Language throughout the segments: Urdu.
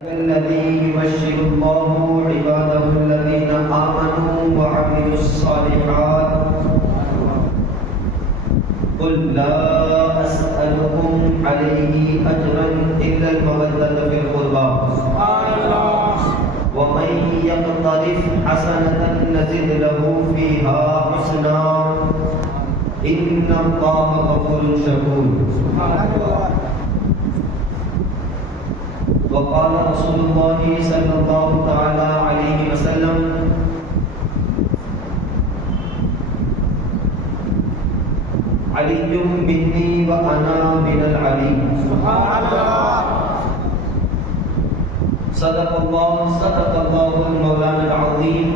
الذي يبشر الله عباده الذين آمنوا وعملوا الصالحات قل لا أسألكم عليه أجرا إلا المودة في القربى ومن يقترف حسنة نزد له فيها حسنا إن الله غفور شكور. وقال رسول الله صلى الله تعالى عليه وسلم علي مني وأنا من العلي. صدق الله المولانا العظيم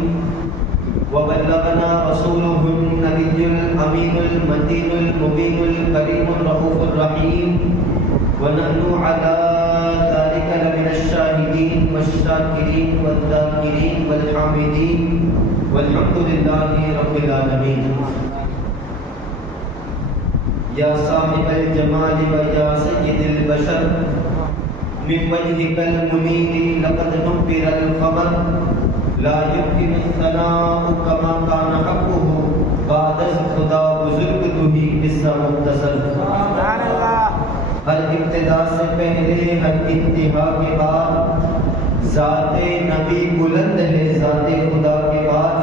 وبلغنا رسوله النبي الأمين المتين المبين الكريم الرؤوف الرحيم ونحن على ذلك لمن الشاهدين والشاكرين والذاكرين والحامدين والحمد لله رب العالمين. يا صاحب الجمال ويا سيد البشر من وجهك المنير لقد نبر الخبر لا يمكن الثناء كما كان حقه بعد خدا بزرگ تو ہی قصہ مختصر. ہر ابتدا سے پہلے ہر انتہا کے بعد ذات نبی بلند ہے ذات خدا کے بعد.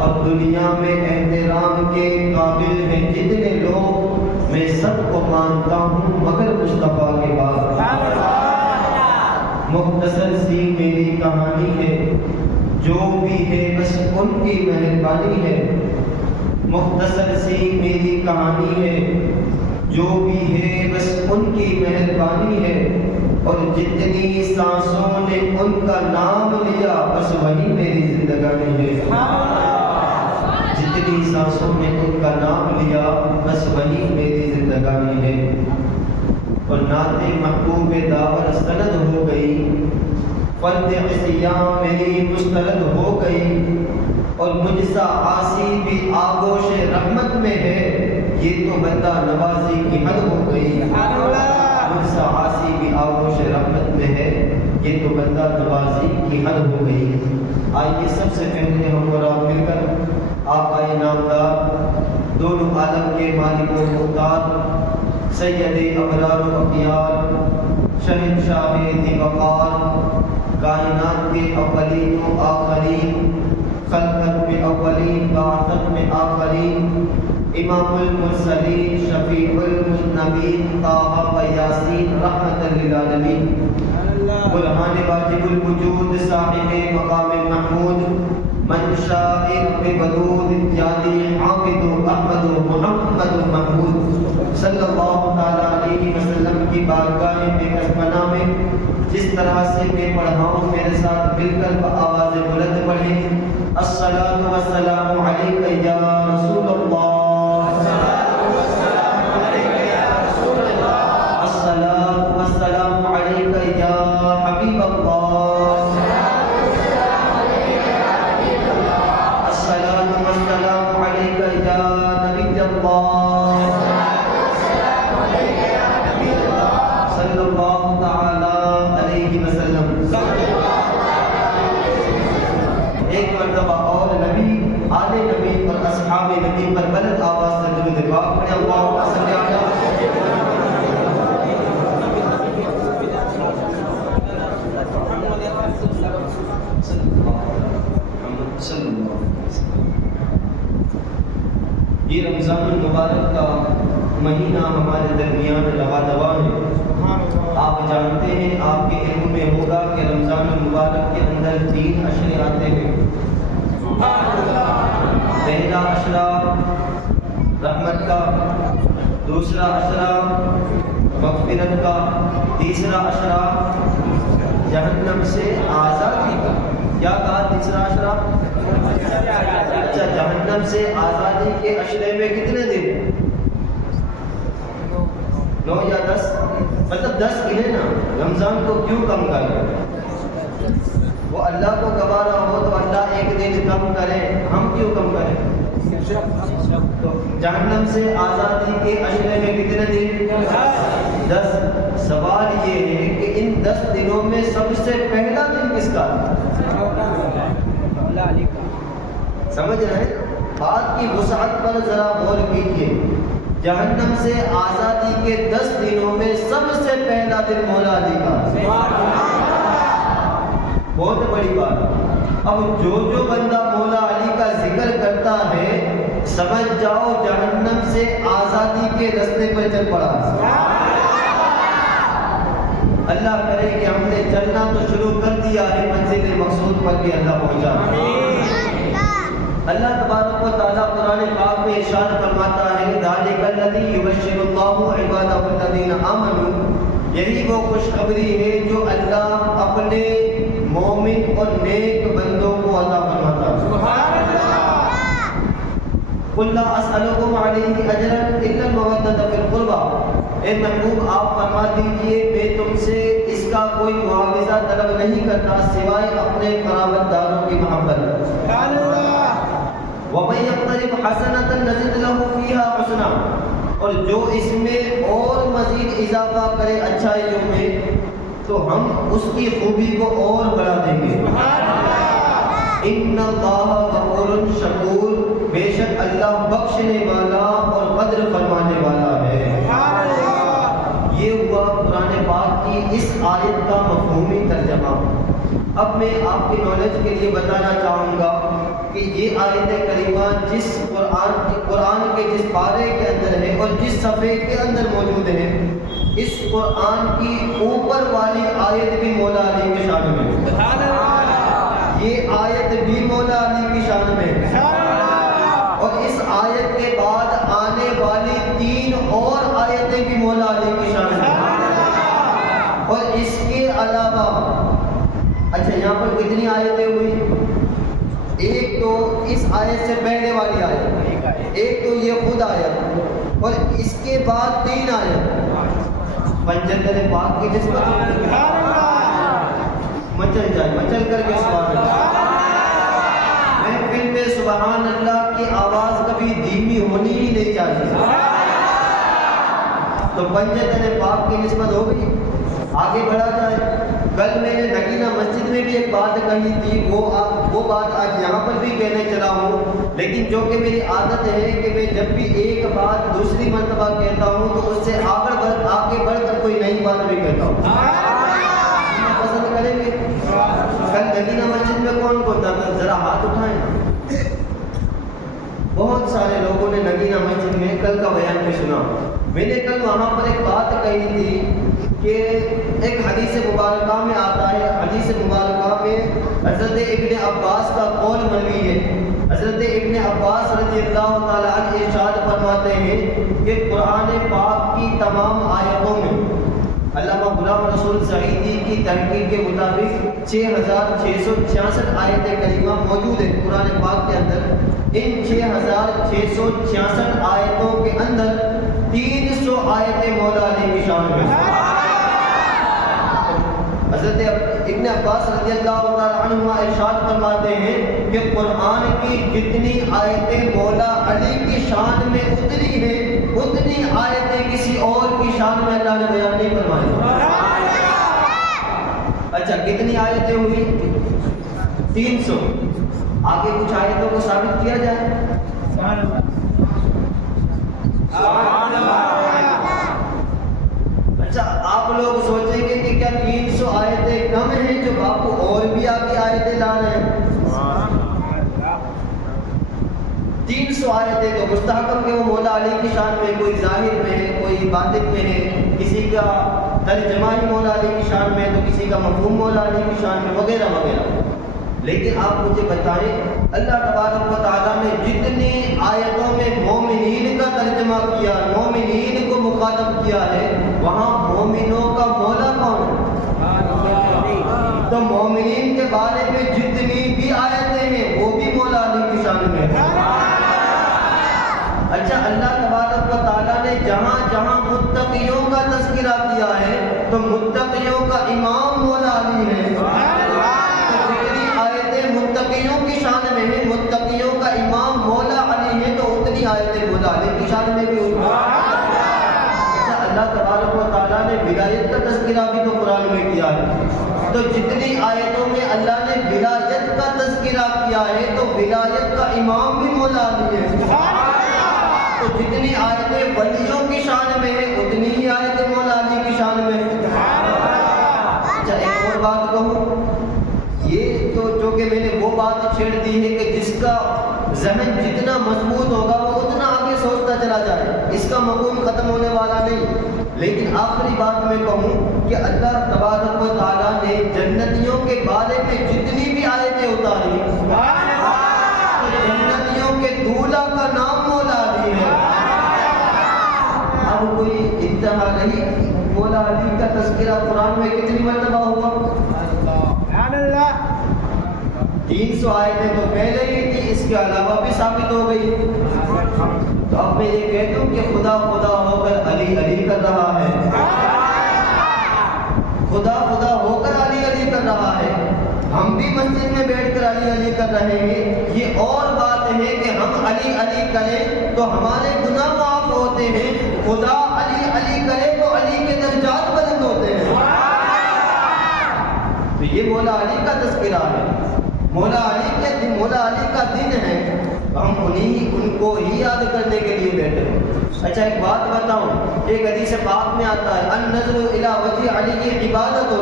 اور دنیا میں احترام کے قابل ہیں جتنے لوگ میں سب کو مانتا ہوں مگر مصطفیٰ کے بعد. مختصر سی میری کہانی ہے جو بھی ہے بس ان کی مہربانی ہے. مختصر سی میری کہانی ہے جو بھی ہے بس ان کی مہربانی ہے. اور جتنی سانسوں نے ان کا نام لیا بس وہی میری زندگانی ہے. جتنی سانسوں نے ان کا نام لیا بس وہی میری زندگانی ہے. اور نعت محبوب داور سند ہو گئی فرد عصیاں میری مسترد ہو گئی. اور مجھ سا عاصی بھی آغوش رحمت میں ہے یہ تو بندہ نوازی کی حد ہو گئی. مجھ سا عاصی بھی آغوش رحمت میں ہے یہ تو بندہ نوازی کی حد ہو گئی. آئیے سب سے پہلے ہم اور آپ مل کر آقا نامدار دونوں عالم کے مالک و مختار سید ابرار و اخیار شہنشاہ ذی وقار کائنات کے اولین و آخرین خلقت میں اولین بعثت میں آخرین امام المرسلین شفیع المذنبین طٰہٰ و یاسین رحمت للعالمین برہان واجب الوجود صاحب مقام محمود منشاء رب ودود یادی حامد احمد محمد محمود صلی اللہ تعالیٰ علیہ وسلم کی بارگاہ بے کسمنا میں جس طرح سے میں پڑھا ہوں میرے ساتھ مل کر آواز بلند پڑھیں. الصلاۃ والسلام علیک یا رسول اللہ. الصلاۃ والسلام علیک یا حبیب اللہ. الصلاۃ والسلام علیک یا نبی اللہ صلی اللہ تعالی علیہ وسلم. ایک مرتبہ اور نبی آل نبی اور اصحاب نبی پر بلند آواز سے درود پاک پڑھیں. اللہم صلی علی یہ رمضان المبارک کا مہینہ ہمارے درمیان روا دوا ہے. آپ جانتے ہیں آپ کے علم میں ہوگا کہ رمضان المبارک کے اندر 3 عشرے آتے ہیں. پہلا عشرہ رحمت کا، دوسرا عشرہ مغفرت کا، تیسرا عشرہ جہنم سے آزادی کا. کیا کہا تیسرا عشرہ؟ اچھا جہنم سے آزادی کے عشرے میں کتنے دن؟ 9 یا 10؟ مطلب 10 گنے نا. رمضان کو کیوں کم کر رہے ہیں؟ وہ اللہ کو گوارا ہو تو اللہ ایک دن کم کرے، ہم کیوں کم کریں؟ تو جہنم سے آزادی کے عشرے میں کتنے دن؟ 10۔ سوال یہ ہے کہ ان 10 دنوں میں سب سے پہلا دن کس کا؟ سمجھ رہے ہیں؟ بات کی وسعت پر ذرا غور کیجیے۔ جہنم سے آزادی کے 10 دنوں میں سب سے پہلا دن مولا علی کا۔ بہت بڑی بات۔ اب جو بندہ مولا علی کا ذکر کرتا ہے سمجھ جاؤ جہنم سے آزادی کے راستے پر چل پڑا۔ اللہ کرے کہ ہم نے چلنا تو شروع کر دیا ہے، منزل مقصود پر بھی اللہ پہنچا۔ اللہ تبارک و تعالیٰ قرآن پاک میں ارشاد فرماتا ہے ذالک الذی یبشر اللہ عبادہ الذین آمنوا، یہی وہ خوشخبری ہے جو اللہ اپنے مومن اور نیک بندوں کو عطا فرماتا ہے۔ سبحان اللہ۔ قل لا اسألکم علیہ اجرا الا المودۃ فی القربى، اے محبوب آپ فرما دیجئے میں تم سے اس کا کوئی معاوضہ طلب نہیں کرتا سوائے اپنے قرابت داروں کی محبت۔ سبحان اللہ۔ وَمَن يَقْتَرِفْ حَسَنَةً نَزِدْ لَهُ فِيهَا حُسْنًا، اور جو اس میں اور مزید اضافہ کرے اچھائیوں میں تو ہم اس کی خوبی کو اور بڑھا دیں گے۔ اِنَّ اللَّهَ غَفُورٌ شَکُورٌ، بے شک اللہ بخشنے والا اور قدر فرمانے والا ہے۔ یہ ہوا قرآن پاک کی اس آیت کا مفہومی ترجمہ۔ اب میں آپ کی نالج کے لیے بتانا چاہوں گا کہ یہ آیت کریمہ جس قرآن کے جس پارے کے اندر ہے اور جس صفحے کے اندر موجود ہے، اس قرآن کی اوپر والی آیت بھی مولا علی کی شان میں ہے، یہ آیت بھی مولا علی کی شان میں ہے، اور اس آیت کے بعد آنے والی 3 اور آیتیں بھی مولا علی کی شان میں ہیں۔ اور اس کے علاوہ اچھا یہاں پر کتنی آیتیں ہوئی؟ ایک تو اس آیت سے پہلے والی آیت، ایک تو یہ خود آیت، اور اس کے بعد 3 آیت پنجتن پاک کی نسبت مچل جائے، مچل کر کے سبحان اللہ۔ محفل میں سبحان اللہ کی آواز کبھی دھیمی ہونی ہی نہیں چاہیے۔ تو پنجتن پاک کی نسبت ہو گئی، آگے بڑھا جائے۔ کل میں نے نگینہ مسجد میں بھی ایک بات کہی تھی، وہ بات آج یہاں پر بھی کہنے چلا ہوں، لیکن جو کہ میری عادت ہے کہ میں جب بھی ایک بات دوسری مرتبہ کہتا ہوں تو اس سے آگے بڑھ کر کوئی نئی بات بھی کہتا ہوں۔ پسند کریں گے؟ کل نگینہ مسجد میں کون تھا؟ ذرا ہاتھ اٹھائیں۔ بہت سارے لوگوں نے نگینہ مسجد میں کل کا بیان بھی سنا۔ میں نے کل وہاں پر ایک بات کہی تھی کہ ایک حدیث مبارکہ میں آتا ہے، حدیث مبارکہ میں حضرت ابن عباس کا قول مروی ہے۔ حضرت ابن عباس رضی اللہ تعالیٰ عنہ ارشاد فرماتے ہیں کہ قرآن پاک کی تمام آیتوں میں علامہ غلام رسول سعیدی کی تحقیق کے مطابق 6666 آیت کریمہ موجود ہے قرآن پاک کے اندر۔ ان 6666 آیتوں کے اندر 300 آیتیں مولا علی کی شان میں۔ حضرت ابن عباس رضی اللہ تعالیٰ عنہ ارشاد فرماتے ہیں کہ قرآن کی جتنی آیتیں مولا علی کی شان میں اتری ہیں اتنی آیتیں کسی اور کی شان میں اللہ نے بیان نہیں فرمائی۔ اچھا کتنی آیتیں ہوئی؟ 300۔ آگے کچھ آیتوں کو ثابت کیا جائے۔ اچھا آپ لوگ سوچیں گے کہ کیا 300 آیتیں کم ہیں جو باپو اور بھی آگے آیتیں لا رہے ہیں؟ 300 آیتیں تو مستحکم کہ وہ مولا علی کی شان میں، کوئی ظاہر میں ہے، کوئی باطن میں ہے، کسی کا ترجمہ ہی مولا علی کی شان میں تو کسی کا مفہوم مولا علی کی شان میں وغیرہ وغیرہ۔ لیکن آپ مجھے بتائیں اللہ تبارک و تعالیٰ نے جتنی آیتوں میں مومنین کا ترجمہ کیا، مومنین کو مخاطب کیا ہے، وہاں مومنوں کا مولا کون ہے؟ تو مومنین کے بارے میں جتنی بھی آیتیں ہیں وہ بھی مولا علی کی شان میں ہے۔ اچھا اللہ تبارک و تعالیٰ نے جہاں جہاں متقیوں کا تذکرہ کیا ہے تو متقیوں کا امام مولا علی ہے۔ متقیوں کی شان میں ہے، متقیوں کا امام مولا علی تو جتنی آیتوں میں اللہ نے ولایت کا تذکرہ کیا ہے تو ولایت کا امام بھی مولا علی ہے. تو جتنی آیتیں ولیوں کی شان میں ہے اتنی ہی آیتیں مولا علی کی شان میں ہے. اچھا ایک اور بات کہوں, یہ تو جو کہ میں نے وہ بات چھیڑ دی ہے کہ جس کا ذہن جتنا مضبوط ہوگا وہ اتنا آگے سوچتا چلا جائے, اس کا مفہوم ختم ہونے والا نہیں. لیکن آخری بات میں کہوں کہ اللہ تبارک و تعالیٰ نے جنتیوں کے بارے میں جتنی بھی آیتیں اتاری, جنتیوں کے دولہا کا نام مولا علی ہے. اب کوئی انتہا نہیں, مولا علی کا تذکرہ قرآن میں کتنی مرتبہ ہوا؟ 300 آیتیں تو پہلے ہی تھی, اس کے علاوہ بھی ثابت ہو گئی. تو اب میں یہ کہتا ہوں کہ خدا خدا ہو کر علی علی کر رہا ہے, خدا خدا ہو کر علی علی کر رہا ہے. ہم بھی مسجد میں بیٹھ کر علی علی کر رہے ہیں. یہ اور بات ہے کہ ہم علی علی کریں تو ہمارے گناہ معاف ہوتے ہیں, خدا علی علی کرے تو علی کے درجات بلند ہوتے ہیں. تو یہ مولا علی کا تذکرہ ہے, مولا علی کا دن ہے, ہم ان کو ہی یاد کرنے کے لیے بیٹھے ہیں. اچھا ایک بات بتاؤں, ایک حدیث پاک میں آتا ہے النظر الی وجہ علی کی عبادت,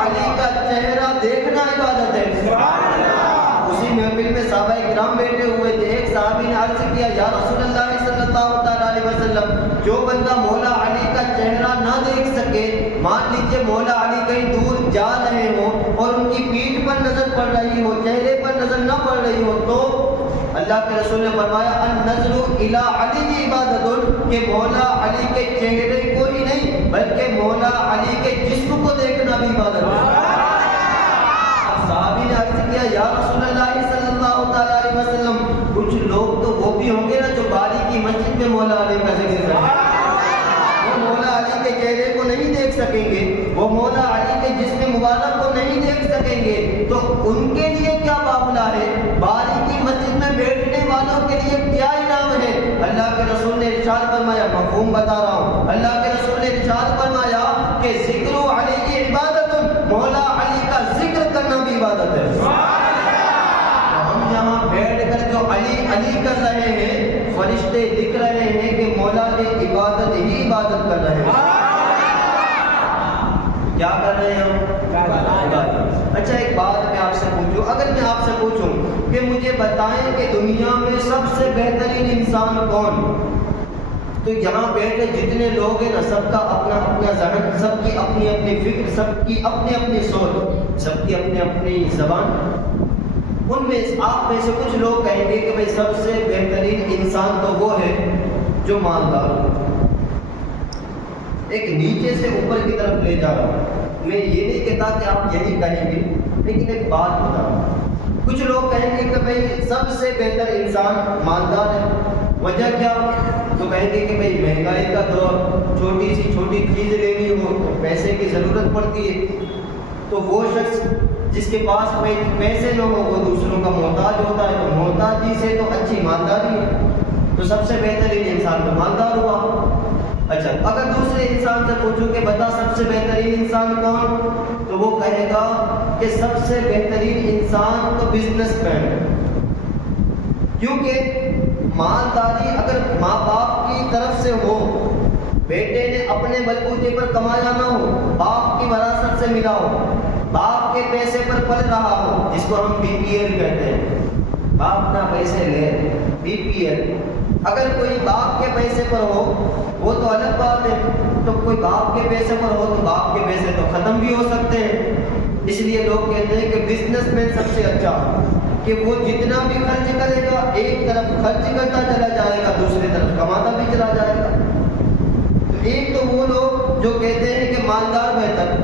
علی کا چہرہ دیکھنا عبادت ہے. اسی محفل میں صحابہ کرام بیٹھے ہوئے تھے, ایک صحابی نے عرض کیا یا رسول اللہ صلی اللہ علیہ وسلم, جو بندہ مولا علی کا چہرہ نہ دیکھ سکے, مان لیجئے مولا علی کہیں دور جا رہے ہو اور ان کی پیٹھ پر نظر پڑ رہی ہو, چہرے پر نظر نہ پڑ رہی ہو, تو اللہ کے رسول نے فرمایا النظر الی علی کی عبادت, کہ مولا علی کے چہرے کو ہی نہیں بلکہ مولا علی کے جسم کو دیکھنا بھی عبادت ہے. اب صحابی نے عرض کیا یا رسول اللہ صلی اللہ علیہ وسلم, کچھ لوگ تو وہ بھی ہوں گے نا جو باری کی مسجد میں مولا علی کا ذکر کریں, وہ مولا علی کے چہرے کو نہیں دیکھ سکیں گے, وہ مولا علی کے جسم مبارک کو نہیں دیکھ سکیں گے, تو ان کے لیے کیا معاملہ ہے؟ باری کی مسجد میں بیٹھنے والوں کے لیے کیا انعام ہے؟ اللہ کے رسول نے ارشاد فرمایا, مفہوم بتا رہا ہوں, اللہ کے رسول نے ارشاد فرمایا کہ ذکر علی کی عبادت, مولا علی کا ذکر کرنا بھی عبادت ہے. ہم یہاں بیٹھ کر جو علی علی کر رہے ہیں, فرشتے لکھ رہے ہیں کہ مولا کی عبادت ہی عبادت کر رہے ہیں. کیا کر رہے ہیں ہم؟ اچھا ایک بات میں آپ سے پوچھوں, اگر میں آپ سے پوچھوں کہ مجھے بتائیں کہ دنیا میں سب سے بہترین انسان کون, تو یہاں بیٹھے جتنے لوگ ہیں نا, سب کا اپنا اپنا ذہن, سب کی اپنی اپنی فکر, سب کی اپنی اپنی سوچ, سب کی اپنی اپنی زبان. ان میں آپ میں سے کچھ لوگ کہیں گے کہ بھئی سب سے بہترین انسان تو وہ ہے جو مالدار ہو. ایک نیچے سے اوپر کی طرف لے جا رہا ہوں, میں یہ نہیں کہتا کہ آپ یہی کہیں گے, لیکن ایک بات بتا رہا ہوں. کچھ لوگ کہیں گے کہ بھئی سب سے بہتر انسان مالدار ہے, وجہ کیا؟ تو کہیں گے کہ بھئی مہنگائی کا دور, چھوٹی سی چھوٹی چیز لینی ہو تو پیسے کی ضرورت پڑتی ہے, تو وہ شخص جس کے پاس پیسے نہ ہو وہ دوسروں کا محتاج ہوتا ہے, تو محتاجی سے تو اچھی مالداری ہے, تو سب سے بہترین انسان تو مالدار ہوا. اچھا اگر دوسرے انسان سے پوچھو کہ بتا سب سے بہترین انسان کون, تو وہ کہے گا کہ سب سے بہترین انسان تو بزنس مین ہے, کیونکہ مالداری اگر ماں باپ کی طرف سے ہو, بیٹے نے اپنے بلبوتے پر کمایا نہ ہو, باپ کی وراثت سے ملا ہو, باپ کے پیسے پر پل رہا ہو, جس کو ہم بی پی ایل کہتے ہیں, باپ نہ پیسے لے, بی پی ایل. اگر کوئی باپ کے پیسے پر ہو وہ تو الگ بات ہے, تو کوئی باپ کے پیسے پر ہو تو باپ کے پیسے تو ختم بھی ہو سکتے ہیں. اس لیے لوگ کہتے ہیں کہ بزنس مین سب سے اچھا, کہ وہ جتنا بھی خرچ کرے گا ایک طرف خرچ کرتا چلا جائے گا, دوسری طرف کماتا بھی چلا جائے گا. تو ایک تو وہ لوگ جو کہتے ہیں کہ مالدار بہتر,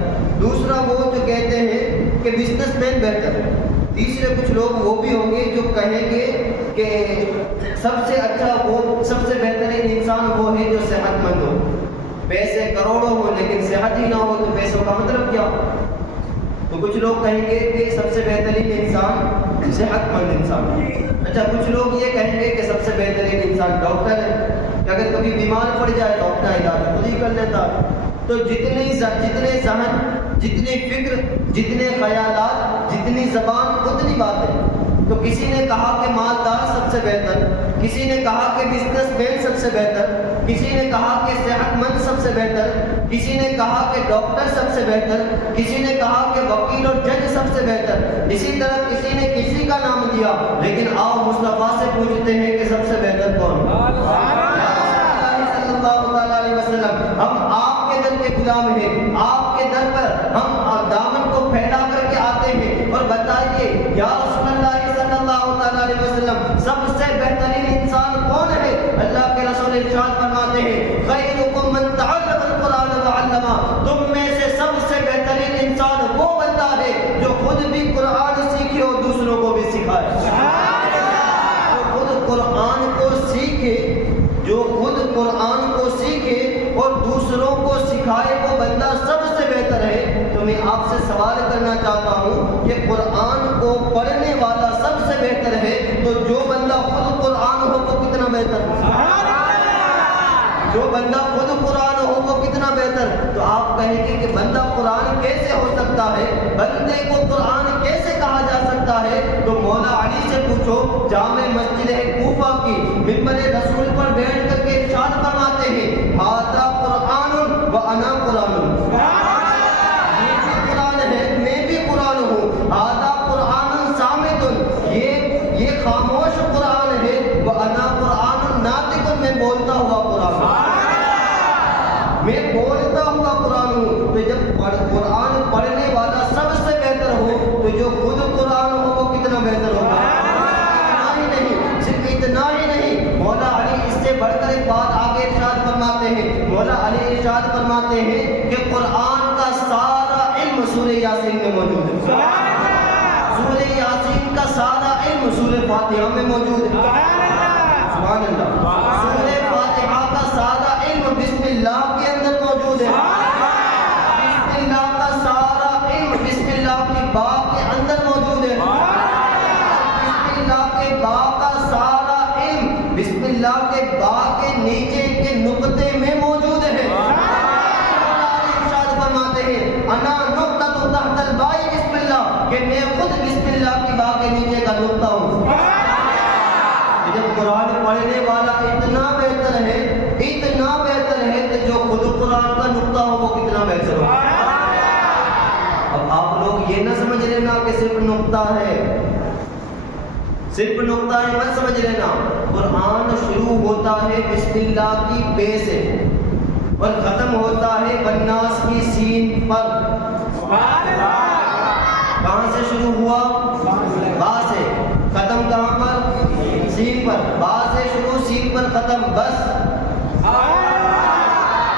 دوسرا وہ جو کہتے ہیں کہ بزنس مین بہتر, تیسرے کچھ لوگ وہ بھی ہوں گے جو کہیں گے کہ سب سے اچھا وہ سب سے بہترین انسان وہ ہے جو صحت مند ہو. پیسے کروڑوں ہو لیکن صحت ہی نہ ہو تو پیسوں کا مطلب کیا؟ تو کچھ لوگ کہیں گے کہ سب سے بہترین انسان صحت مند انسان. اچھا کچھ لوگ یہ کہیں گے کہ سب سے بہترین انسان ڈاکٹر ہے, کہ اگر کبھی بیمار پڑ جائے تو اپنا علاج خود ہی کر لیتا. تو جتنے ذہن جتنی فکر، جتنے خیالات، جتنی زبان اتنی باتیں۔ تو کسی نے کہا کہ مالدار سب سے بہتر، کسی نے کہا کہ بزنس مین سب سے بہتر، کسی نے کہا کہ صحت مند سب سے بہتر، کسی نے کہا کہ ڈاکٹر سب سے بہتر، کسی نے کہا کہ وکیل اور جج سب سے بہتر، اسی طرح کسی نے کسی کا نام دیا۔ لیکن آؤ مصطفیٰ سے پوچھتے ہیں کہ سب سے بہتر کون؟ صلی اللہ علیہ وسلم، ہم آپ کے در کے غلام ہیں، آپ کے در پر ہم دامن کو پھیلا کر کے آتے ہیں، اور بتائیے یا رسول اللہ صلی اللہ علیہ وسلم سب سے بہترین انسان کون ہے؟ اللہ کے رسول ارشاد فرماتے ہیں خیرکم من تعلم القرآن وعلمہ، تم میں سے سب سے بہترین انسان وہ بندہ ہے جو خود بھی قرآن سیکھے اور دوسروں کو بھی سکھائے، جو خود قرآن کو سیکھے، جو خود قرآن کو سیکھے اور دوسروں کو سکھائے، وہ بندہ سب سے بہتر ہے۔ تو میں آپ سے سوال کرنا چاہتا ہوں کہ قرآن کو پڑھنے والا سب سے بہتر ہے، تو جو بندہ خود قرآن ہو وہ کتنا بہتر ہے؟ جو بندہ خود قرآن ہو وہ کتنا بہتر۔ تو آپ کہیں گے کہ بندہ قرآن کیسے ہو سکتا ہے، بندے کو قرآن کیسے کہا جا سکتا ہے؟ تو مولا علی سے پوچھو، جامع مسجد کوفہ کی ممبر رسول پر بیٹھ کر کے ارشاد فرماتے ہیں ھذا قرآن وانا قرآن، یہ بھی قرآن ہے، میں بھی قرآن ہوں، ھذا قرآن صامت، یہ خاموش قرآن ہے، وانا قرآن ناطق، میں بولتا ہوا قرآن، میں بولتا ہوا قرآن ہوں۔ تو جب قرآن پڑھنے والا سب سے بہتر ہو تو جو خود قرآن ہو وہ کتنا بہتر ہوگا؟ اتنا ہی نہیں، صرف اتنا ہی نہیں، مولا علی اس سے بڑھ کر ایک بات آگے ارشاد فرماتے ہیں۔ مولا علی ارشاد فرماتے ہیں کہ قرآن کا سارا علم سورہ یاسین میں موجود ہے، سورہ یاسین کا سارا علم سورہ فاتحہ میں موجود ہے، سبحان اللہ، سورہ فاتحہ کا سارا علم بسم اللہ کے اندر موجود ہے، بسم اللہ کا سارا علم بسم اللہ کی با کے اندر موجود ہے، بسم اللہ کے با کا سارا علم بسم اللہ کے با کے نیچے کے نقطے میں موجود ہے۔ ارشاد فرماتے ہیں انا نقطۃ تحت الباء بسم اللہ، کہ میں خود بسم اللہ کی با کے نیچے کا نقطہ ہوں۔ جب قرآن پڑھنے والا اتنا بہتر ہے، اتنا بہتر ہے، تو جو خود قرآن کا نقطہ ہو وہ کتنا بہتر ہو۔ اب آپ لوگ یہ نہ سمجھ لینا کہ صرف نقطہ ہے، صرف نقطہ ہے مت سمجھ لینا۔ قرآن شروع ہوتا ہے بسم اللہ کی بے سے اور ختم ہوتا ہے والناس کی سین پر۔ کہاں سے شروع ہوا؟ با سے، ختم کہاں پر؟ سین پر، با سے شروع سین پر ختم، بس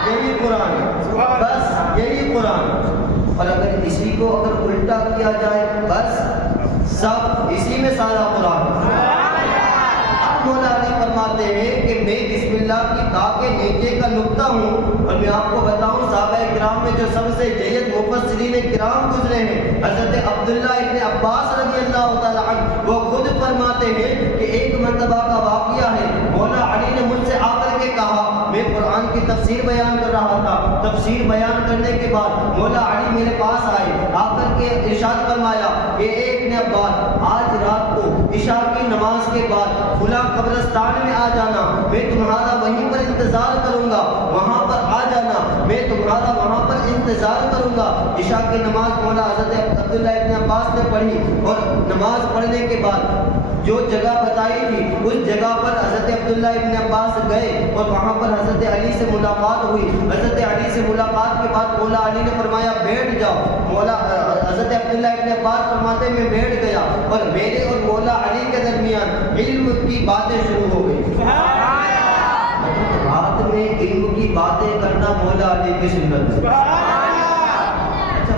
یہی قرآن، بس یہی قرآن۔ اور اگر اسی کو اگر الٹا کیا جائے بس سب اسی میں سارا قرآن۔ اب مولا علی فرماتے ہیں کہ میں بسم اللہ کی با کے نیچے کا نقطہ ہوں، اور میں آپ کو بتاؤں صحابہ کرام میں جو سب سے جید مفسرین کرام گزرے ہیں حضرت عبداللہ ابن عباس رضی اللہ تعالیٰ عنہ، وہ خود فرماتے ہیں کہ ایک مرتبہ کا واقعہ ہے، مولا علی نے مجھ سے آ کر کے کہا، میں قرآن کی تفسیر بیان کر رہا تھا، تفسیر بیان کرنے کے بعد مولا علی میرے پاس آئے، آ کر کے ارشاد فرمایا کہ ابن عباس آج رات کو عشاء کی نماز کے بعد فلاں قبرستان میں آ جانا، میں تمہارا وہیں پر انتظار کروں گا، وہاں پر آ جانا، میں تمہارا وہاں پر انتظار کروں گا۔ عشاء کی نماز مولا حضرت عبداللہ ابن عباس نے پڑھی، اور نماز پڑھنے کے بعد جو جگہ بتائی تھی اس جگہ پر حضرت عبداللہ ابن عباس گئے، اور وہاں پر حضرت علی سے ملاقات ہوئی۔ حضرت علی سے ملاقات کے بعد مولا علی نے فرمایا بیٹھ جاؤ، مولا حضرت عبداللہ ابن عباس فرماتے میں بیٹھ گیا، اور میرے اور مولا علی کے درمیان علم کی باتیں شروع ہو گئی۔ رات میں علم کی باتیں کرنا مولا علی کی سنت ہے۔ اچھا،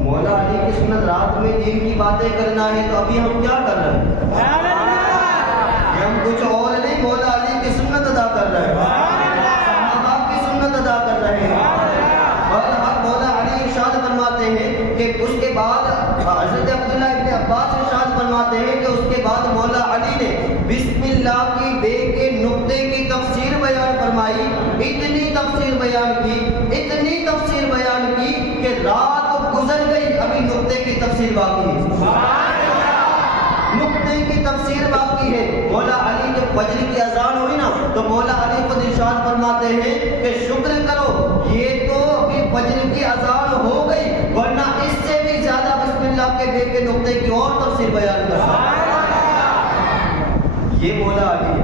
مولا علی کی سنت رات میں دین کی باتیں کرنا ہے، تو ابھی ہم کیا کر رہے ہیں؟ ہم کچھ اور نہیں، مولا علی کی سنت ادا کر رہے ہیں، صحابہ کی سنت ادا کر رہے ہیں۔ اور اب مولا علی ارشاد فرماتے ہیں کہ اس کے بعد حضرت عبداللہ ابن عباس ارشاد فرماتے ہیں کہ اس کے بعد مولا علی نے بسم اللہ کی بے کے نقطے کی تفسیر بیان فرمائی، اتنی تفسیر بیان کی، اتنی تفسیر بیان کی کہ رات اب گزر گئی، ابھی نقطے کی تفسیر باقی ہے، نقطے کی تفسیر باقی ہے۔ مولا علی جب فجر کی اذان ہوئی نا تو مولا علی خود ارشاد فرماتے ہیں کہ شکر کرو، یہ تو ابھی فجر کی اذان ہو گئی، ورنہ اس سے بھی زیادہ بسم اللہ کے بے کے نقطے کی اور تفسیر بیان کرتا۔ یہ مولا علی ہے،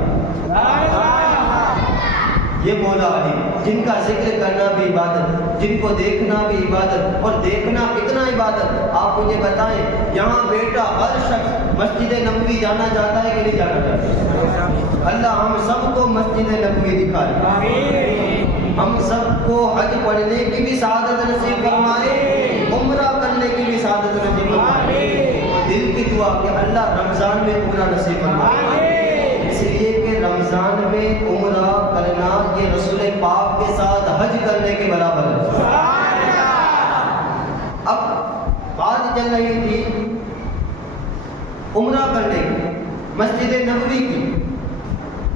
یہ مولا علی جن کا ذکر کرنا بھی عبادت، جن کو دیکھنا بھی عبادت، اور دیکھنا کتنا عبادت۔ آپ مجھے بتائیں، یہاں بیٹا ہر شخص مسجد نبوی جانا چاہتا ہے کہ نہیں جانا چاہتا؟ اللہ ہم سب کو مسجد نبوی دکھائے، ہم سب کو حج پڑھنے کی بھی سعادت نصیب فرمائے، عمرہ کرنے کی بھی سعادت نصیب فرمائے۔ دل کی دعا کہ اللہ رمضان میں عمرہ نصیب فرمائے، اس لیے کہ رمضان میں عمرہ کرنا یہ رسول پاک کے ساتھ حج کرنے کے برابر ہے۔ اب بات چل رہی تھی عمرہ کرنے کی، مسجد نبوی کی۔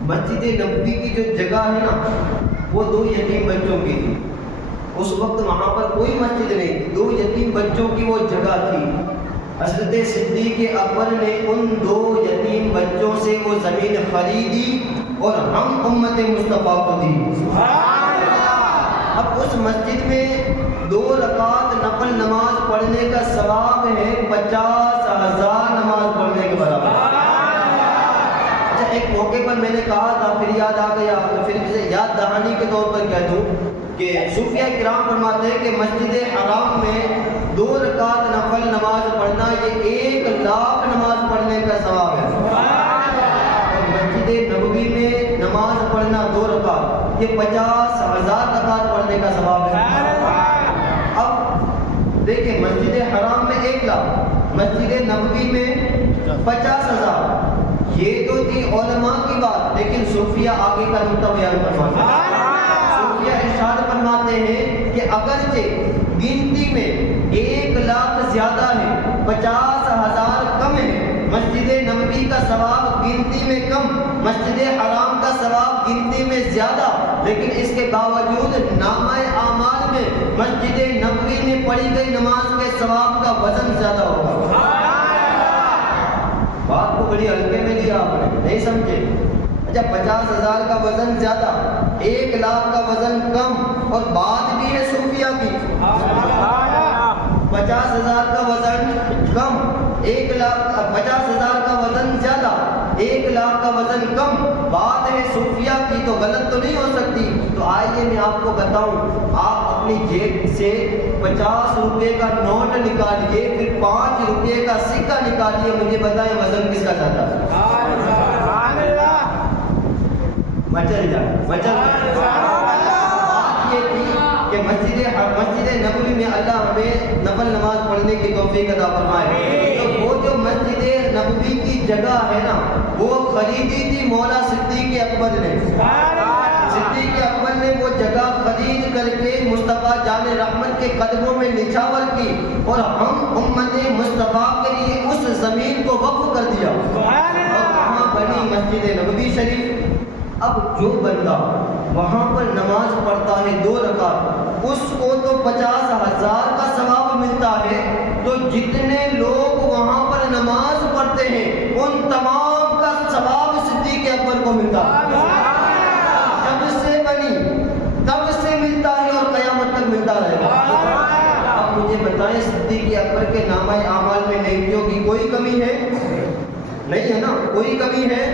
مسجد نبوی کی جو جگہ ہے نا وہ 2 یتیم بچوں کی تھی، اس وقت وہاں پر کوئی مسجد نہیں، 2 یتیم بچوں کی وہ جگہ تھی۔ حضرت صدیق اکبر نے ان 2 یتیم بچوں سے وہ زمین خریدی اور ہم امت مصطفیٰ کو دی۔ اب اس مسجد میں 2 رکعت نفل نماز پڑھنے کا ثواب ہے 50,000 نماز پڑھنے کے برابر۔ اچھا، ایک موقع پر میں نے کہا تھا، پھر یاد آ گیا، پھر سے یاد دہانی کے طور پر کہہ دوں کہ صوفیہ کرام فرماتے ہیں کہ مسجد حرام میں 2 رکعت نفل نماز پڑھنا یہ 1,00,000 نماز پڑھنے کا ثواب ہے، اور مسجد نبوی میں نماز پڑھنا 2 رکعت یہ 50,000 رکعت پڑھنے کا ثواب ہے۔ اب دیکھیں، مسجد حرام میں 1,00,000، مسجد نبوی میں 50,000، یہ تو تھی علماء کی بات، لیکن صوفیہ آگے کا نقطہ بیان فرماتے ہیں۔ صوفیہ ارشاد فرماتے ہیں کہ اگرچہ گنتی میں 1,00,000 زیادہ ہے، 50,000 کم ہے، مسجد نبوی کا ثواب گنتی میں کم، مسجد حرام کا ثواب گنتی میں زیادہ، لیکن اس کے باوجود نامہ اعمال میں مسجد نبوی میں پڑھی گئی نماز کے ثواب کا وزن زیادہ ہوگا۔ بات کو بڑی ہلکے میں لیا آپ نے، نہیں سمجھے؟ اچھا، 50,000 کا وزن زیادہ، 1,00,000 کا وزن کم، اور بات بھی ہے صوفیہ کی، 50,000 کا وزن کم، 50,000 کا وزن زیادہ، 1,00,000 کا وزن کم، بات ہے صوفیہ کی، تو غلط تو نہیں ہو سکتی۔ تو آئیے میں آپ کو بتاؤں، آپ اپنی جیب سے 50 روپے کا نوٹ نکالیے، پھر 5 روپے کا سکہ نکالیے، مجھے بتائیں وزن کس کا زیادہ ہے؟ مچل جائے، مچل جائے۔ بات یہ تھی کہ مسجد نبوی میں اللہ ہمیں نفل نماز پڑھنے کی توفیق عطا فرمائے۔ تو وہ جو مسجد نبوی کی جگہ ہے نا وہ خریدی تھی مولا صدیق اکبر نے، صدیق اکبر نے وہ جگہ خرید کر کے مصطفیٰ جان رحمت کے قدموں میں نچھاور کی، اور ہم امت مصطفیٰ کے لیے اس زمین کو وقف کر دیا، اور وہاں بنی مسجد نبوی شریف۔ اب جو بندہ وہاں پر نماز پڑھتا ہے 2 رکعت، اس کو تو 50,000 کا ثواب ملتا ہے، تو جتنے لوگ وہاں پر نماز پڑھتے ہیں ان تمام کا ثواب صدیق اکبر کو ملتا ہے۔ جب سے بنی تب سے ملتا ہے اور قیامت تک ملتا رہے گا۔ اب مجھے بتائیں، صدیق اکبر کے نامہ اعمال میں نیکیوں کی کوئی کمی ہے؟ نہیں ہے نا، کوئی کمی ہے؟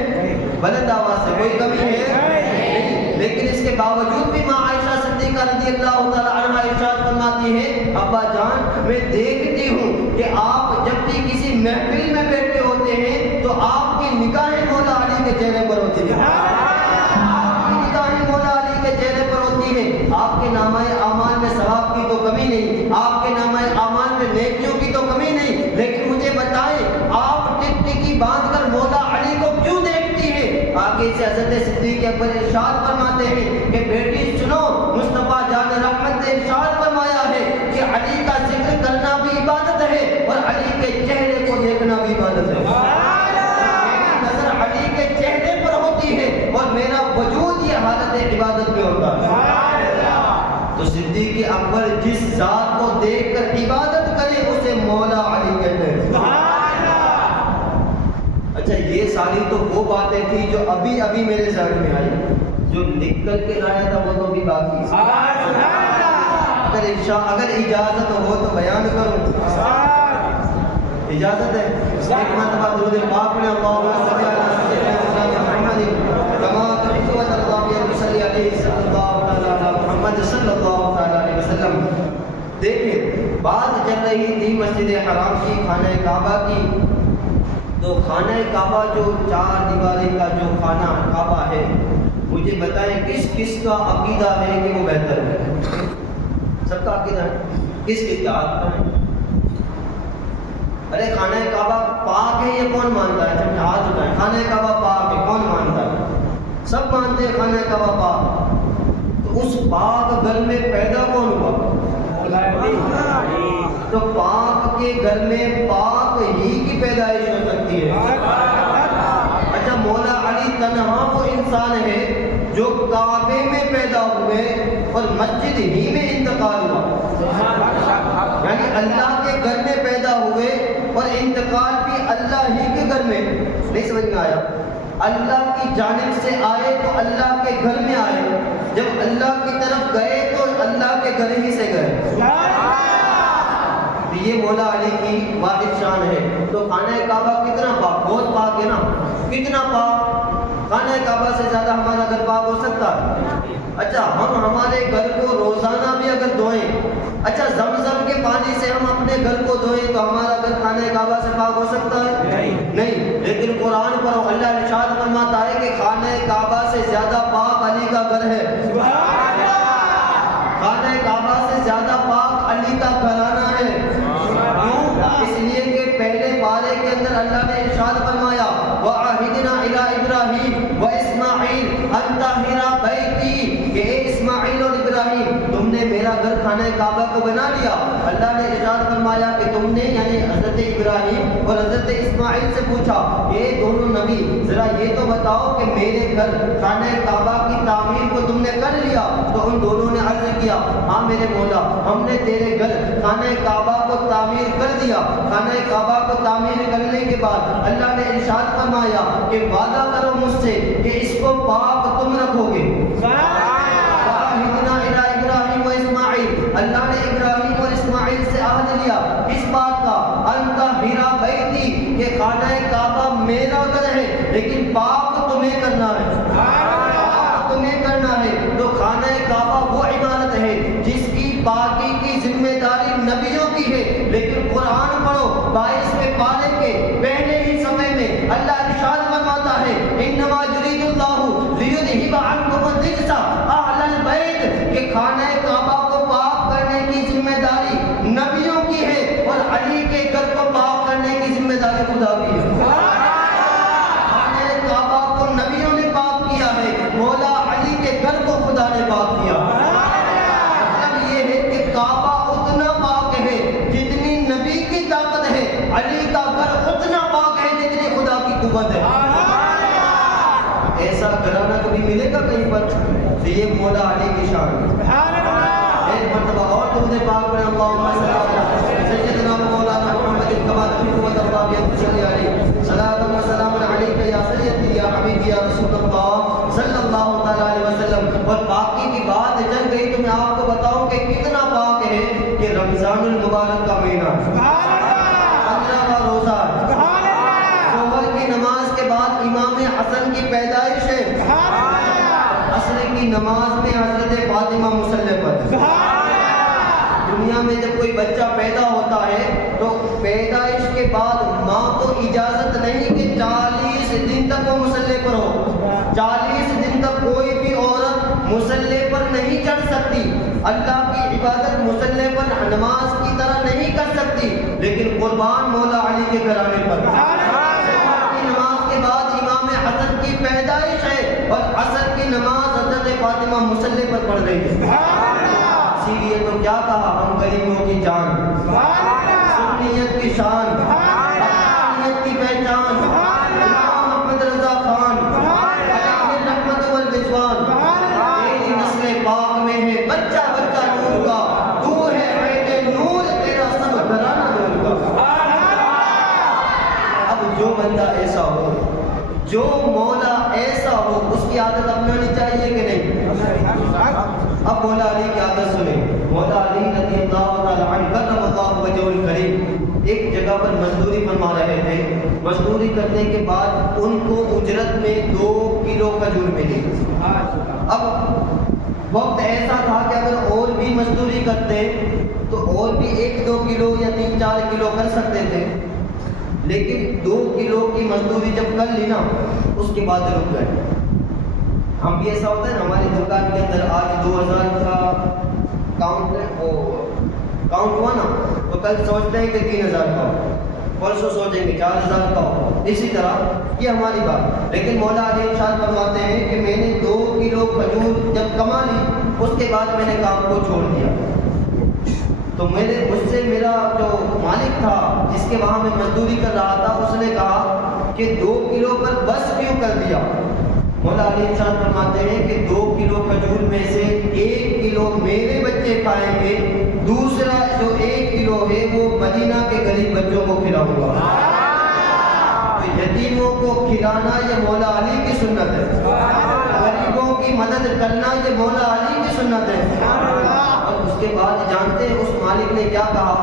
بلند آواز سے، کوئی کمی ہے نہیں، لیکن اس کے باوجود بھی ماں عائشہ صدیقہ رضی اللہ تعالی عنہا ارشاد فرماتی ہے، ابا جان میں دیکھتی ہوں کہ آپ جب بھی کسی محفل میں بیٹھے ہوتے ہیں تو آپ کی نگاہیں مولا علی کے چہرے پر ہوتی ہیں، آپ کی نگاہیں مولا علی کے چہرے پر ہوتی ہیں۔ آپ کے نامہ اعمال میں ثواب کی تو کمی نہیں، آپ کے نامہ اعمال میں نیکیوں کی تو کمی نہیں، لیکن مجھے بتائیں آپ ٹکٹکی باندھ کر مولا علی کو کیوں دیکھتی ہیں؟ آگے سے حضرت صدیق اکبر ارشاد فرماتے ہیں کہ بیٹی سنو، مصطفیٰ جان رحمت نے ارشاد فرمایا ہے کہ علی کا ذکر کرنا بھی عبادت ہے اور علی کے چہرے کو دیکھنا بھی عبادت ہے۔ میری نظر علی کے چہرے پر ہوتی ہے اور میرا وجود یہ حالت عبادت میں ہوتا ہے۔ تو صدیق اکبر جس ذات کو دیکھ کر عبادت مولا علی کہتے ہیں۔ اچھا یہ ساری تو وہ باتیں تھی جو ابھی ابھی میرے ذہن میں آئی، جو لکھ کر کے لایا تھا وہ تو بھی باقی ہے۔ اگر اجازت ہو تو بیان کروں، اجازت ہے؟ ایک مرتبہ درود پاک میں اللہم صلی علی سیدنا محمد کما تحب و ترضی ان تصلی علیہ صلی اللہ تعالی علی محمد صلی اللہ تعالی علیہ وسلم۔ دیکھیں بات چل رہی تھی مسجد حرام کی، خانہ کعبہ کی، تو خانہ کعبہ جو چار دیواری کا جو خانہ کعبہ ہے، مجھے بتائیں کس کس کا عقیدہ ہے کہ وہ بہتر ہے؟ سب کا عقیدہ ہے؟ کس کس کا عقیدہ ہے؟ ارے خانہ کعبہ پاک ہے یہ کون مانتا ہے؟ جب ہاتھ اٹھائیں، خانہ کعبہ پاک ہے کون مانتا ہے؟ سب مانتے ہیں خانہ کعبہ پاک۔ تو اس پاک گھر میں پیدا کون ہوا؟ تو پاک کے گھر میں پاک ہی کی پیدائش ہو سکتی ہے۔ اچھا مولا علی تنہا وہ انسان ہے جو کعبے میں پیدا ہوئے اور مسجد ہی میں انتقال ہوا، یعنی اللہ کے گھر میں پیدا ہوئے اور انتقال بھی اللہ ہی کے گھر میں۔ نہیں سمجھ میں آیا؟ اللہ کی جانب سے آئے تو اللہ کے گھر میں آئے، جب اللہ کی طرف گئے تو اللہ کے گھر ہی سے گئے۔ یہ مولا علی کی واحد شان ہے۔ تو خانہ کعبہ کتنا پاک؟ بہت پاک ہے نا، کتنا پاک؟ خانہ کعبہ سے زیادہ ہمارا گھر پاک ہو سکتا ہے؟ اچھا ہم ہمارے گھر کو روزانہ بھی اگر دھوئیں، اچھا زمزم کے پانی سے ہم اپنے گھر کو دھوئیں تو ہمارا گھر خانہ کعبہ سے پاک ہو سکتا ہے؟ نہیں۔ لیکن قرآن پر اللہ ارشاد فرماتا ہے کہ خانہ کعبہ سے زیادہ پاک علی کا گھر ہے۔ خانہ کعبہ سے زیادہ پاک علی کا گھرانہ ہے۔ کیوں؟ اس لیے کہ پہلے پارے کے اندر اللہ نے ارشاد فرمایا وَعَهِدْنَا إِلَىٰ إِبْرَاهِيمَ وَإِسْمَاعِيلَ أَن طَهِّرَ بَيْتِي، کہ اے اسماعیل اور ابراہیم تم نے میرا گھر خانہ کعبہ کو بنا لیا۔ اللہ نے ارشاد فرمایا کہ تم نے، یعنی حضرت ابراہیم اور حضرت اسماعیل سے پوچھا کہ دونوں نبی ذرا یہ تو بتاؤ کہ میرے گھر خانہ کعبہ کی تعمیر کو تم نے کر لیا؟ تو ان دونوں نے عرض کیا ہاں میرے مولا ہم نے تیرے گھر خانہ کعبہ کو تعمیر کر دیا۔ خانہ کعبہ کو تعمیر کرنے کے بعد اللہ نے ارشاد فرمایا کہ وعدہ کرو مجھ سے کہ اس کو پاک تم رکھو گے۔ اللہ نے ابراہیم اور اسماعیل سے عہد لیا اس بات کا ان طہر بیتی، کہ خانہ کعبہ میرا گھر ہے لیکن پاک تمہیں کرنا ہے، تمہیں کرنا ہے۔ تو خانہ کعبہ وہ عبادت ہے جس کی پاکی کی ذمہ داری نبیوں کی ہے، لیکن قرآن پڑھو 22ویں پارے کے پہلے ہی سمے میں اللہ ارشاد فرماتا ہے انما یرید اللہ لیذھب عنکم الرجس اہل البیت، کہ خانہ کعبہ کو پاک کرنے کی ذمہ داری نبیوں کی ہے اور علی کے گھر کو پاک کرنے کی ذمہ داری خدا کی ہے۔ خانہ کعبہ کو نبیوں نے پاک کیا ہے، مولا علی کے گھر کو خدا نے پاک کیا۔ مطلب یہ ہے کہ کعبہ اتنا پاک ہے جتنی نبی کی طاقت ہے، علی کا گھر اتنا پاک ہے جتنی خدا کی قوت ہے۔ ایسا گھرانہ کبھی ملے گا کہیں پر؟ تو یہ مولا علی کی شان ہے۔ ایک مرتبہ اور درود پاک پڑھیں اللہم صلی علی سیدنا مولانا محمد کما تحب و ترضی ان تصلی علیہ صلاۃ و سلام علیک یا سیدی یا حبیبی یا رسول اللہ صلی اللہ تعالی علیہ وسلم۔ اور باقی کی بات چل گئی تو میں آپ کو بتاؤں کہ کتنا پاک ہے کہ رمضان المبارک کا مہینہ 15واں روزہ، ظہر کی نماز کے بعد امام حسن کی پیدائش ہے، عصر کی نماز میں حضرت فاطمہ مصلی پر۔ دنیا میں جب کوئی بچہ پیدا ہوتا ہے تو پیدائش کے بعد ماں کو اجازت نہیں کہ 40 دن تک وہ مصلی پر ہو۔ 40 دن تک کوئی بھی عورت مصلی پر نہیں چڑھ سکتی، اللہ کی عبادت مصلی پر نماز کی طرح نہیں کر سکتی، لیکن قربان مولا علی کے گھرانے پر۔ نماز کے بعد امام حسن کی پیدائش ہے اور عصر کی نماز حضرت فاطمہ مصلی پر پڑھ رہی ہے۔ اسی لیے تو کیا کہا ہم غریبوں کی جان، سنیت کی شان، حقانیت کی پہچان، امام احمد رضا خان علیہ رحمت والرضوان، تیری نسل پاک میں ہے بچہ بچہ نور کا، تو ہے عین نور تیرا سب گھرانہ نور کا۔ جو بندہ ایسا ہو، جو مولا ایسا ہو، اس کی عادت اپنانی چاہیے کہ نہیں؟ اب مولا علی کی عادت سنیں۔ مولا علی رضی اللہ تعالی عنہ کرم اللہ وجہہ الکریم ایک جگہ پر مزدوری فرما رہے تھے۔ مزدوری کرنے کے بعد ان کو اجرت میں 2 کلو کھجور ملی۔ اب وقت ایسا تھا کہ اگر اور بھی مزدوری کرتے تو اور بھی 1-2 کلو یا 3-4 کلو کر سکتے تھے، لیکن 2 کلو کی مزدوری جب کر لی نا اس کے بعد رک گئے۔ ہم بھی ایسا ہوتا ہے نا، ہماری دکان کے اندر آج 2000 کا کاؤنٹ ہوا نا تو کل سوچتے ہیں کہ 3000 کا ہو، پرسوں سوچیں گے 4000 کا ہو، اسی طرح یہ ہماری بات۔ لیکن مولا علی ارشاد فرماتے ہیں کہ میں نے 2 کلو کھجور جب کما لی اس کے بعد میں نے کام کو چھوڑ دیا، تو مجھ سے میرا جو مالک تھا جس کے وہاں میں مزدوری کر رہا تھا اس نے کہا کہ 2 کلو پر بس کیوں کر دیا؟ مولا علی ارشاد فرماتے ہیں کہ 2 کلو کھجور میں سے 1 کلو میرے بچے کھائیں گے، دوسرا جو 1 کلو ہے وہ مدینہ کے غریب بچوں کو کھلاؤں گا۔ تو یتیموں کو کھلانا یہ مولا علی کی سنت ہے، غریبوں کی مدد کرنا یہ مولا علی کی سنت ہے۔ اور اس کے بعد جانتے ہیں اس مالک نے کیا کہا؟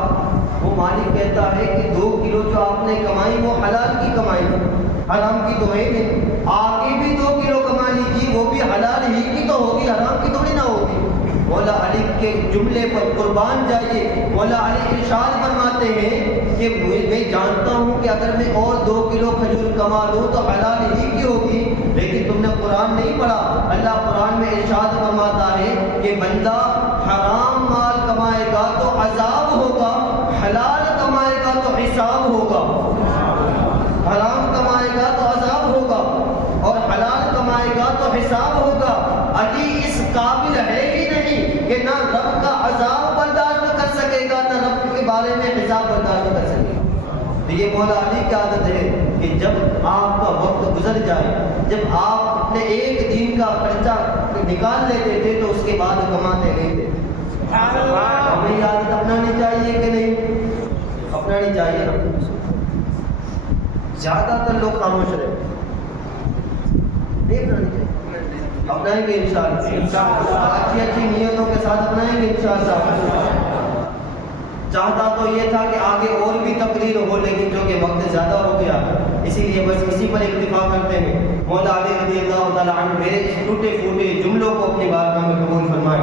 وہ مالک کہتا ہے کہ 2 کلو جو آپ نے کمائی وہ حلال کی کمائی، حرام کی تو ہے نہیں۔ آگے بھی 2 کلو کما لیجیے وہ بھی حلال ہی کی تو ہوگی، حرام کی تھوڑی نہ ہوگی۔ مولا علی کے جملے پر قربان جائیے۔ مولا علی ارشاد فرماتے ہیں کہ میں جانتا ہوں کہ اگر میں اور 2 کلو کھجور کما لوں تو حلال ہی کی ہوگی، لیکن تم نے قرآن نہیں پڑھا۔ اللہ قرآن میں ارشاد فرماتا ہے کہ بندہ حرام مال کمائے گا تو عذاب ہوگا، حلال کمائے گا تو حساب ہوگا۔ حرام کمائے گا تو عذاب ہوگا اور حلال کمائے گا تو حساب ہوگا۔ علی اس قابل ہے ہی نہیں کہ نہ رب کا عذاب برداشت کر سکے گا نہ رب کے بارے میں حساب برداشت کر سکے گا۔ تو یہ مولا علی کی عادت ہے کہ جب آپ کا وقت گزر جائے، جب آپ اپنے ایک دن کا خرچہ نکال لیتے تھے تو اس کے بعد کماتے نہیں تھے۔ ہمیں یہ عادت اپنانی چاہیے کہ نہیں؟ اپنانی چاہیے نا۔ زیادہ تر لوگ خاموش رہے، نہیں اپنانی چاہیے، اپنائیں گے انشاءاللہ، اچھی اچھی نیتوں کے ساتھ اپنائیں گے انشاءاللہ۔ چاہتا تو یہ تھا کہ آگے اور بھی تقریر ہو، لیکن جو کہ وقت زیادہ ہو گیا، اسی لیے بس اسی پر اکتفا کرتے ہیں۔ مولا علی رضی اللہ تعالیٰ عنہ میرے اس ٹوٹے پھوٹے جملوں کو اپنی بارگاہ میں قبول فرمائے،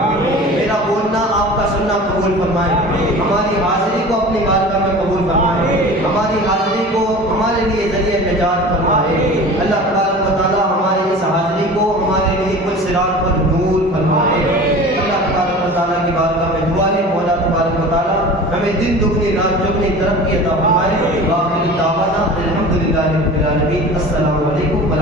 میرا بولنا آپ کا سننا قبول فرمائے، ہماری حاضری کو اپنی بارگاہ میں قبول فرمائے، ہماری حاضری کو ہمارے لیے ذریعہ نجات فرمائے۔ اللہ تبارک و تعالیٰ ہماری اس حاضری کو ہمارے لیے کل صراط پر نور فرمائے۔ اللہ تبارک و تعالیٰ کی بارگاہ میں دعا ہے مولا تبارک و تعالیٰ ہمیں دن دگنی رات چگنی ترقی عطا فرمائے۔ واخر دعوانا الحمدللہ رب العالمین۔ السلام علیکم۔